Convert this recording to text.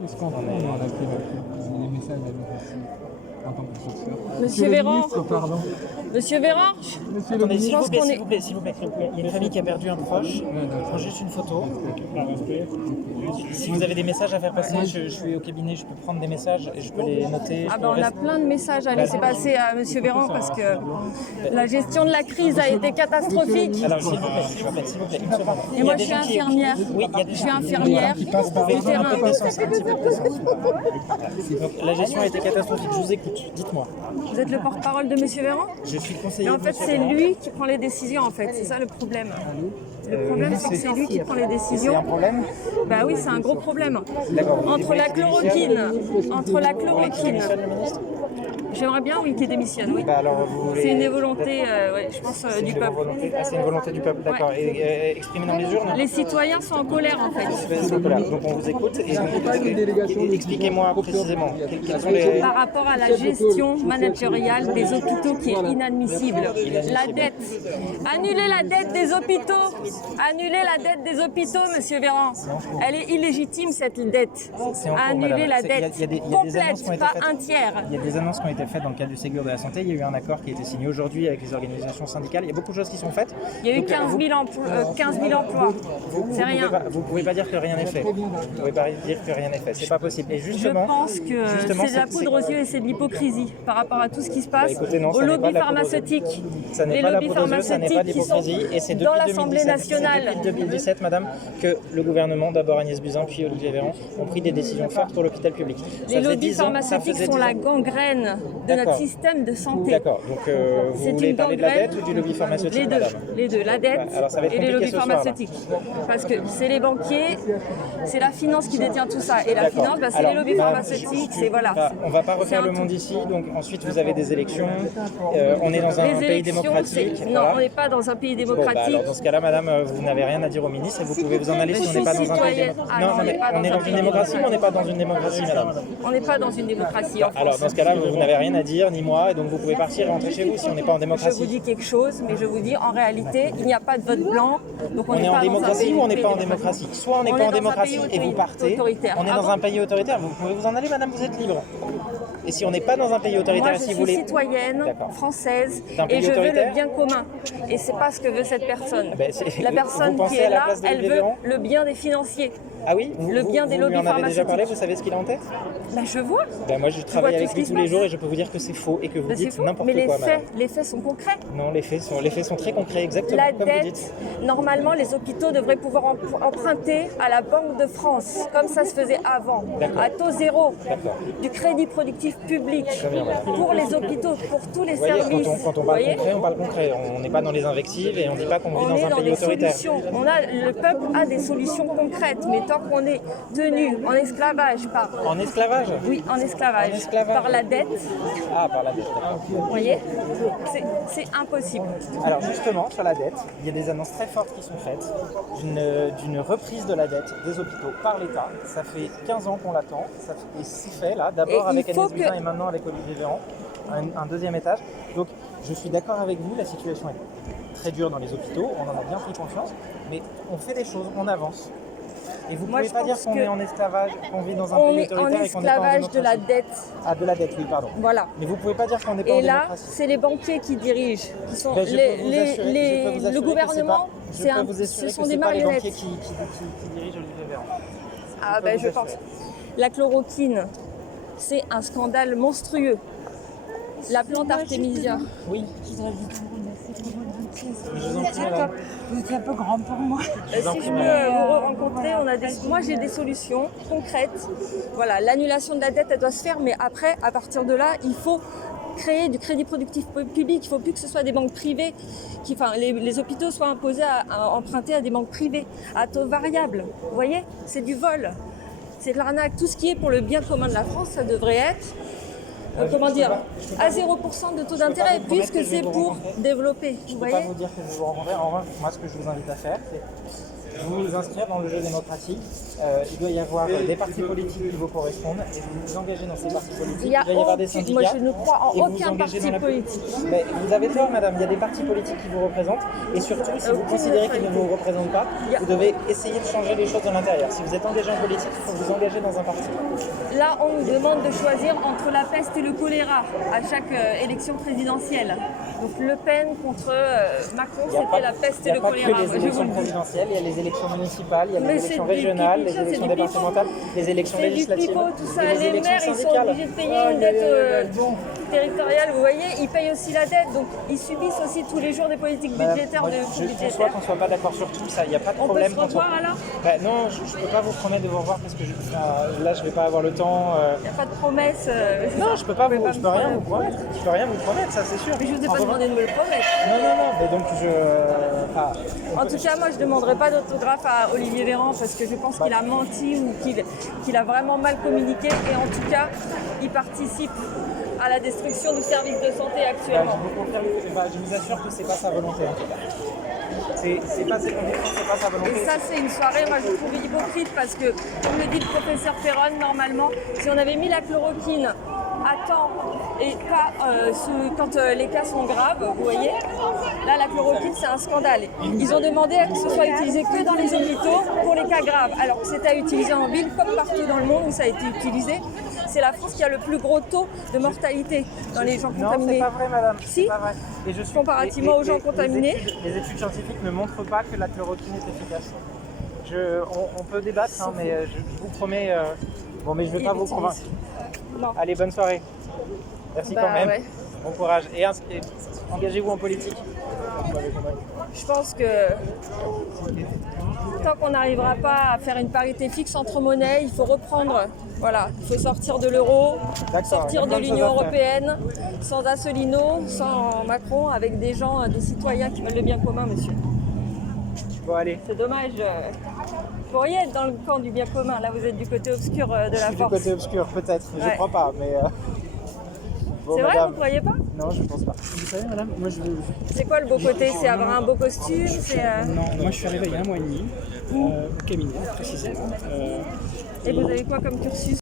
Jusqu'en France, on a fait les messages à nous aussi, en tant que chercheur. Monsieur Véran, ministre, pardon. Monsieur Véran, Monsieur le Attendez, s'il ministre. vous plaît, s'il vous plaît. Il y a une famille qui a perdu un proche. Je prends juste une photo. Si vous avez des messages à faire passer, je suis au cabinet, je peux prendre des messages et je peux les noter. ah ben on a plein de messages à laisser passer à Monsieur Véran parce que la gestion de la crise a été catastrophique. Alors, s'il vous plaît, une seconde. Et moi je suis infirmière. Oui, il y a des Je suis infirmière Vous pouvez du faire un terrain. peu d'essence, un petit peu d'essence. Donc, la gestion a été catastrophique, je vous écoute, dites-moi. Vous êtes le porte-parole de Monsieur Véran? Je suis conseiller. Et en de fait Monsieur c'est Véran. lui qui prend les décisions en fait, c'est ça le problème. Le problème c'est que c'est lui qui prend les C'est décisions. un problème. Bah oui, c'est un gros problème. D'accord. Entre la chloroquine, Démissionne le ministre. j'aimerais bien oui qu'il démissionne, oui. Bah alors, vous voulez... C'est une volonté, ouais, je pense, C'est du une peuple. volonté. Ah, c'est une volonté du peuple, d'accord. Ouais. Et exprimée dans les urnes. Les citoyens sont en colère en fait. Donc on vous écoute et expliquez-moi précisément quels sont les... Par rapport à la gestion managériale des hôpitaux qui est inadmissible. La dette. Annulez la dette des hôpitaux. Annulez la dette des hôpitaux, Monsieur Véran. Elle est illégitime cette dette. C'est en cours, Annulez madame. la Il y a dette des annonces qui ont complète, été pas faites. un tiers. Il y a des annonces qui ont été faites dans le cadre du Ségur de la santé. Il y a eu un accord qui a été signé aujourd'hui avec les organisations syndicales. Il y a beaucoup de choses qui sont faites. Il y a eu Donc, 15 000 emplois. C'est rien. Vous pouvez pas dire que rien n'est fait. Vous pouvez pas dire que rien n'est fait. C'est pas possible. Et Je justement, pense que justement, c'est de la poudre aux yeux et c'est de l'hypocrisie par rapport à tout ce qui se passe écoutez, non, au ça n'est pas lobby de la poudre aux yeux. pharmaceutique. ça n'est Les pas la lobbies poudre aux yeux, ça n'est pas de pharmaceutiques qui sont l'hypocrisie. Et c'est depuis dans l'Assemblée 2017, nationale. c'est depuis 2017, madame, que le gouvernement, d'abord Agnès Buzyn, puis Olivier Véran, ont pris des décisions fortes pour l'hôpital public. Les lobbies pharmaceutiques sont la gangrène de notre D'accord. système de santé. D'accord. Donc vous C'est voulez une parler de la gangrène. dette ou du lobby pharmaceutique, Les deux, madame? les deux, la dette Alors, ça va être et les compliqué lobbies ce soir, là. pharmaceutiques. Parce que c'est les banquiers, c'est la finance qui détient tout ça. Et la D'accord. finance, bah, c'est Alors, les lobbies madame, pharmaceutiques, c'est voilà. On va pas refaire C'est un le monde tout. ici, donc ensuite vous avez des élections, on est dans un Les pays élections, démocratique. non, voilà. on n'est pas dans un pays Bon, bah, démocratique. alors dans ce cas-là, madame, vous n'avez rien à dire au ministre et vous pouvez vous en aller Mais si je on n'est pas suis dans un pays citoyenne. démocratique. Ah Non, non, non, mais pas on est dans un dans une pays démocratie ou on n'est pas dans une démocratie, madame? On n'est pas dans une démocratie en France. Alors dans ce cas-là, vous n'avez rien à dire, ni moi, et donc vous pouvez partir et rentrer chez vous si on n'est pas en Je vous démocratie. dis quelque chose, mais je vous dis en réalité, il n'y a pas de vote blanc. Donc on On n'est est pas en dans un démocratie pays ou on n'est pas en démocratique. démocratie? Soit on n'est On pas est en dans un démocratie pays et vous partez, autoritaire. on est Ah dans bon un pays autoritaire, vous pouvez vous en aller, madame, vous êtes libre. Et si on n'est pas dans un pays Moi, autoritaire, je si suis vous voulez... citoyenne D'accord. française D'un pays et je veux autoritaire le bien commun. Et c'est pas ce que veut cette personne. Ben, c'est- La vous personne pensez qui est à la là, place elle d'Olivier veut Véran le bien des financiers. Ah oui? Le bien des vous lobbies lui en avez déjà parlé, pharmaceutiques. vous savez ce qu'il a en tête? Ben, je vois. Ben, moi je travaille tout avec ce lui qui se tous les passe. jours et je peux vous dire que c'est faux et que vous Ben, c'est dites faux. n'importe Mais quoi, madame. les faits sont concrets. Non, les faits sont très concrets, exactement La comme vous dette, dites. normalement, les hôpitaux devraient pouvoir emprunter à la Banque de France, comme ça se faisait avant, D'accord. à taux zéro, D'accord. du crédit productif public pour les hôpitaux, pour tous les Vous voyez, services. quand on Vous parle voyez, concret, on parle concret. On n'est pas dans les invectives et on ne dit pas qu'on vit on dans est un dans pays des autoritaire. solutions. Le peuple a des solutions concrètes, mais tant qu'on est tenu en esclavage En esclavage? oui, en esclavage, En esclavage. par la dette, Ah, par la dette, d'accord. vous voyez, c'est impossible. Alors justement, sur la dette, il y a des annonces très fortes qui sont faites d'une reprise de la dette des hôpitaux par l'État. Ça fait 15 ans qu'on l'attend. Et c'est fait là, Et d'abord il avec faut Agnès Buzyn que- et maintenant avec Olivier Véran, un deuxième étage. Donc je suis d'accord avec vous, la situation est très dure dans les hôpitaux, on en a bien pris conscience, mais on fait des choses, on avance. Et vous ne Moi, pouvez je pas dire pense qu'on que est en esclavage, qu'on vit dans un On pays est en autoritaire et qu'on n'est pas en esclavage de la démocratie. dette. Ah, de la dette, oui, pardon. Voilà. Mais vous ne pouvez pas dire qu'on n'est pas en Et là, démocratie. c'est les banquiers qui dirigent, qui sont Ben, je peux vous assurer le gouvernement. Je peux vous assurer Ce sont que des c'est pas les marionnettes. banquiers qui dirigent Olivier Véran. Ah peux ben vous je assurer. pense. La chloroquine, c'est un scandale monstrueux. La plante artémisia. Oui, Je voudrais vous dire merci pour votre gentillesse. mais je vous en prie, madame. Vous êtes un peu grand pour moi. vous en Si prie, je peux madame. vous rencontrer, moi j'ai des solutions concrètes. Voilà, l'annulation de la dette, elle doit se faire, mais après, à partir de là, il faut créer du crédit productif public. Il ne faut plus que ce soit des banques privées, les hôpitaux soient imposés à emprunter à des banques privées, à taux variable. Vous voyez, c'est du vol, c'est de l'arnaque. Tout ce qui est pour le bien commun de la France, ça devrait être comment dire, à 0% de taux d'intérêt, vous promettre puisque que je vais c'est vous pour rencontrer. développer. Je Vous ne peux pas voyez vous dire que je vais vous rencontrer. En revanche, moi, ce que je vous invite à faire, vous vous inscrire dans le jeu démocratique. Il doit y avoir des partis politiques qui vous correspondent et vous vous engagez dans ces partis politiques. Il y a doit y avoir des aucun- syndicats. moi, je ne crois en et vous vous aucun engagez parti dans la- politique. Mais vous avez tort, madame. Il y a des partis politiques qui vous représentent. Et surtout, si vous Aucune considérez qu'ils ne neutralité. vous représentent pas, Il y a- vous devez essayer de changer les choses de l'intérieur. Si vous êtes engagé en politique, il faut vous engager dans un parti. Là, on nous demande de choisir entre la peste et le choléra à chaque élection présidentielle. Donc Le Pen contre Macron, Il n'y a c'était la peste il y et a le pas que choléra. les Je vous élections le dis. présidentielles, il y a les élections municipales, il y a Mais les c'est élections du régionales, pipeau, les ça, c'est élections du pipeau. départementales, les élections C'est du législatives, pipeau, tout ça. et Les élections maires, ils sont syndicales. obligés de payer une dette territoriale. Vous voyez, ils payent aussi la dette. Donc, ils subissent aussi tous les jours des politiques Madame, budgétaires, moi, de je fonds conçois budgétaires. qu'on ne soit pas d'accord sur tout ça, il n'y a pas de On peut problème. se qu'on soit- revoir alors? Non, je ne peux pas vous promettre de vous revoir parce que là, je ne vais pas avoir le temps. Il n'y a pas de promesse. Non, je peux pas je peux rien vous promettre. Je peux rien vous promettre, ça c'est sûr. Mais je vous ai En pas revanche- demandé de me le promettre. Non, mais donc En tout cas, moi, je ne demanderai pas d'autographe à Olivier Véran parce que je pense qu'il a menti ou qu'il a vraiment mal communiqué. Et en tout cas, il participe à la destruction du service de santé je actuellement. vous confirme, je vous assure que c'est pas sa volonté en tout cas. C'est pas ses convictions, c'est pas sa volonté. Et ça, c'est une soirée, moi, je trouve hypocrite parce que, comme le dit le professeur Perron, normalement, si on avait mis la chloroquine à temps et pas quand les cas sont graves, vous voyez, là, la chloroquine, c'est un scandale. Ils ont demandé à ce que ce soit utilisé que dans les hôpitaux pour les cas graves, alors que c'est à utiliser en ville comme partout dans le monde où ça a été utilisé. C'est la France qui a le plus gros taux de mortalité dans les gens Non, c'est contaminés. pas vrai, madame. Si. C'est pas vrai. Et je Comparativement aux gens contaminés. Les études scientifiques ne montrent pas que la chloroquine est efficace. On peut débattre, hein, mais je vous promets. Bon, mais je ne vais pas vous convaincre. Non. Allez, bonne soirée. Merci Bah, quand même. ouais. Bon courage. Et engagez-vous en politique. Je pense que tant qu'on n'arrivera pas à faire une parité fixe entre monnaies, il faut reprendre. Voilà, il faut sortir de l'euro, D'accord, sortir il y a de plein de l'Union choses à faire. européenne, sans Asselineau, sans Macron, avec des gens, des citoyens qui veulent le bien commun, monsieur. Bon, allez. C'est dommage. Vous pourriez être dans le camp du bien commun. Là, vous êtes du côté obscur de Je la suis du force. côté obscur, peut-être. Je Ouais. crois pas, mais. Bon, C'est vrai, madame. vous ne croyez pas? Non, je pense pas. Vous savez, madame, moi je veux. C'est quoi le beau côté? C'est avoir un beau costume? Non, moi je suis arrivé il y a un mois et demi, au cabinet précisément. Et vous avez quoi comme cursus?